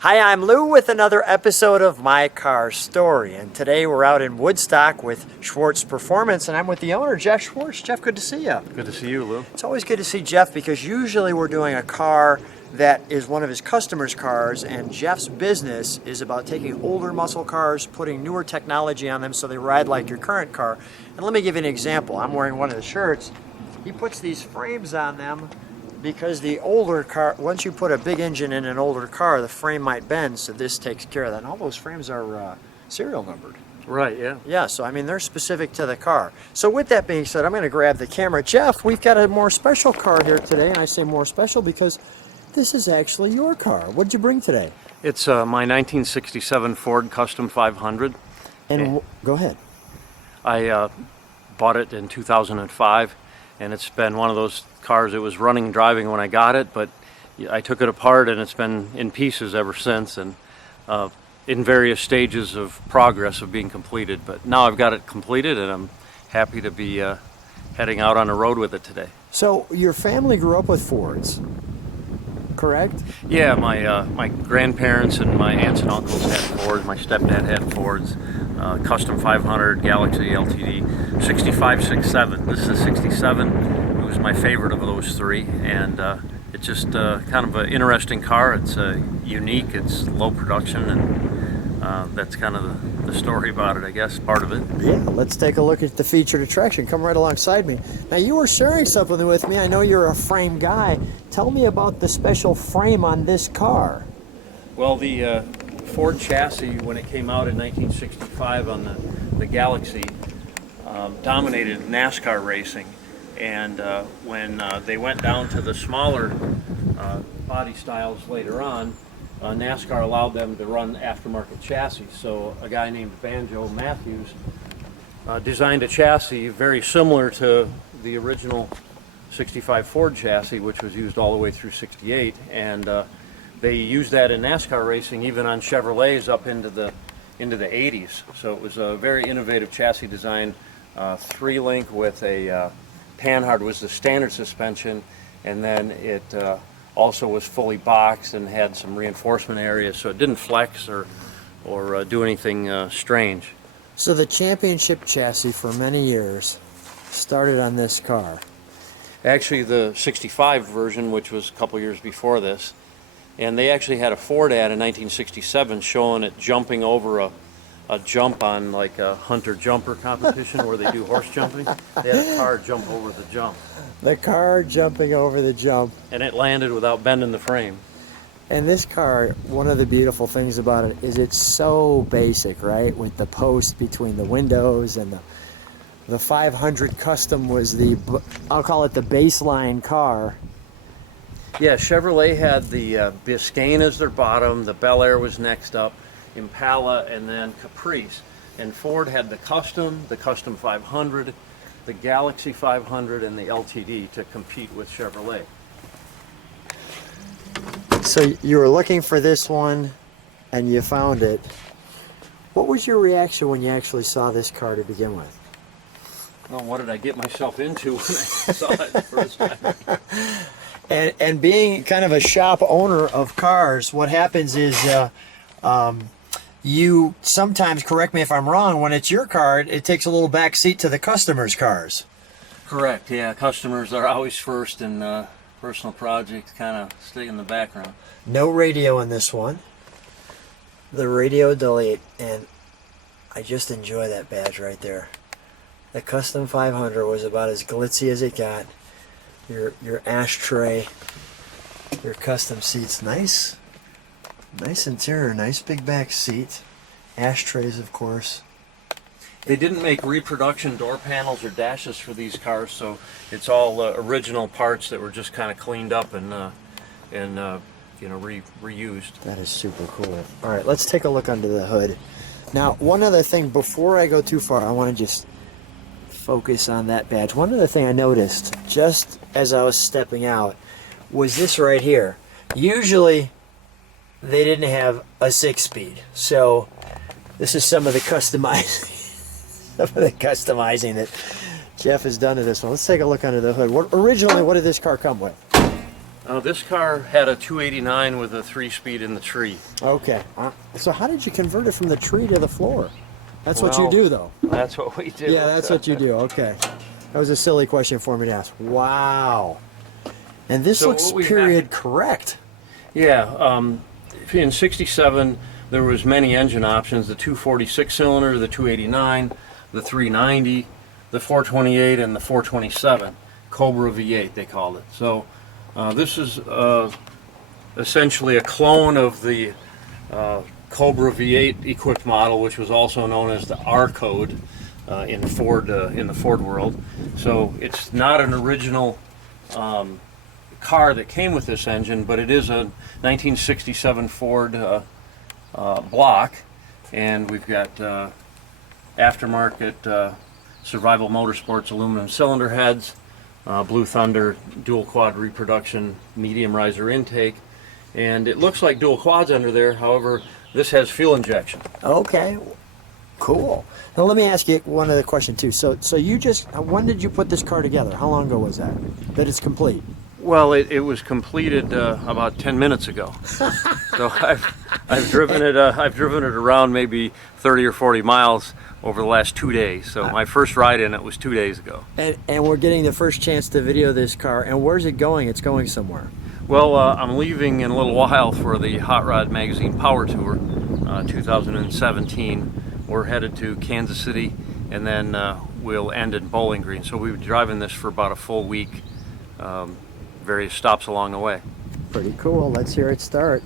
Hi, I'm Lou with another episode of My Car Story, and today we're out in Woodstock with Schwartz Performance, and I'm with the owner, Jeff Schwartz. Jeff, good to see you. Good to see you, Lou. It's always good to see Jeff because usually we're doing a car that is one of his customers' cars, and Jeff's business is about taking older muscle cars, putting newer technology on them so they ride like your current car. And let me give you an example. I'm wearing one of the shirts. He puts these frames on them because the older car, once you put a big engine in an older car, the frame might bend, so this takes care of that. And all those frames are serial numbered. Right, yeah. Yeah, so I mean, they're specific to the car. So with that being said, I'm going to grab the camera. Jeff, we've got a more special car here today, and I say more special because this is actually your car. What did you bring today? It's my 1967 Ford Custom 500. And go ahead. I bought it in 2005, and it's been one of those cars. It was running and driving when I got it, but I took it apart and it's been in pieces ever since, and in various stages of progress of being completed. But now I've got it completed, and I'm happy to be heading out on the road with it today. So your family grew up with Fords, correct? Yeah, my grandparents and my aunts and uncles had Fords. My stepdad had Fords, Custom 500, Galaxy LTD, 65, 67. This is a 67. It was my favorite of those three, and it's just kind of an interesting car. It's unique, it's low production, and that's kind of the story about it, I guess, part of it. Yeah, let's take a look at the featured attraction. Come right alongside me. Now, you were sharing something with me. I know you're a frame guy. Tell me about the special frame on this car. Well, the Ford chassis, when it came out in 1965 on the Galaxy, dominated NASCAR racing. And when they went down to the smaller body styles later on, NASCAR allowed them to run aftermarket chassis. So a guy named Banjo Matthews designed a chassis very similar to the original 65 Ford chassis, which was used all the way through 68. And they used that in NASCAR racing, even on Chevrolets up into the 80s. So it was a very innovative chassis design, 3-link with a panhard was the standard suspension, and then it also was fully boxed and had some reinforcement areas, so it didn't flex or do anything strange. So the championship chassis for many years started on this car. Actually, the 65 version, which was a couple years before this, and they actually had a Ford ad in 1967 showing it jumping over a jump on like a hunter jumper competition where they do horse jumping. They had a car jump over the jump. The car jumping over the jump. And it landed without bending the frame. And this car, one of the beautiful things about it is it's so basic, right? With the post between the windows, and the 500 Custom was I'll call it the baseline car. Yeah, Chevrolet had the Biscayne as their bottom, the Bel Air was next up, Impala, and then Caprice. And Ford had the Custom 500, the Galaxy 500, and the LTD to compete with Chevrolet. So you were looking for this one and you found it. What was your reaction when you actually saw this car to begin with? Well, what did I get myself into when I saw it the first time? And being kind of a shop owner of cars, what happens is you sometimes, correct me if I'm wrong, when it's your car, it takes a little back seat to the customer's cars. Correct, yeah. Customers are always first, and personal projects kind of stay in the background. No radio in this one. The radio delete, and I just enjoy that badge right there. The Custom 500 was about as glitzy as it got. Your ashtray, your custom seats, nice interior, nice big back seat, ashtrays of course. They didn't make reproduction door panels or dashes for these cars, so it's all original parts that were just kind of cleaned up and reused. That is super cool. All right, let's take a look under the hood. Now, one other thing before I go too far, I want to just focus on that badge. One other thing I noticed just as I was stepping out was this right here. Usually they didn't have a 6-speed, so this is some of the customizing that Jeff has done to this one. Let's take a look under the hood. Originally, what did this car come with? This car had a 289 with a 3-speed in the tree. Okay. So how did you convert it from the tree to the floor? That's what you Well, do, though. That's what we do. Yeah, that's what you do. Okay. That was a silly question for me to ask. Wow. And this So looks what we period correct. Yeah, in 67 there was many engine options, the 246 cylinder, the 289, the 390, the 428 and the 427. Cobra V8 they called it. So this is essentially a clone of the Cobra V8 equipped model, which was also known as the R code in the Ford world. So it's not an original car that came with this engine, but it is a 1967 Ford block, and we've got aftermarket Survival Motorsports aluminum cylinder heads, Blue Thunder dual quad reproduction medium riser intake, and it looks like dual quads under there. However, this has fuel injection. Okay. Cool. Now let me ask you one other question too. So you just, when did you put this car together? How long ago was that it's complete? Well, it was completed about 10 minutes ago. So I've driven it around maybe 30 or 40 miles over the last 2 days. So my first ride in it was 2 days ago. And we're getting the first chance to video this car. And where's it going? It's going somewhere. Well, I'm leaving in a little while for the Hot Rod Magazine Power Tour 2017. We're headed to Kansas City, and then we'll end in Bowling Green. So we'll be driving this for about a full week. Various stops along the way. Pretty cool. Let's hear it start.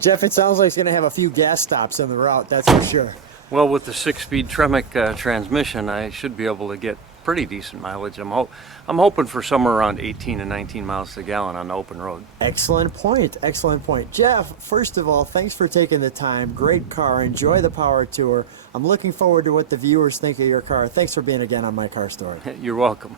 Jeff, it sounds like it's going to have a few gas stops on the route, that's for sure. Well, with the 6-speed Tremec transmission, I should be able to get pretty decent mileage. I'm hoping for somewhere around 18 to 19 miles to the gallon on the open road. Excellent point. Excellent point. Jeff, first of all, thanks for taking the time. Great car. Enjoy the power tour. I'm looking forward to what the viewers think of your car. Thanks for being again on My Car Story. You're welcome.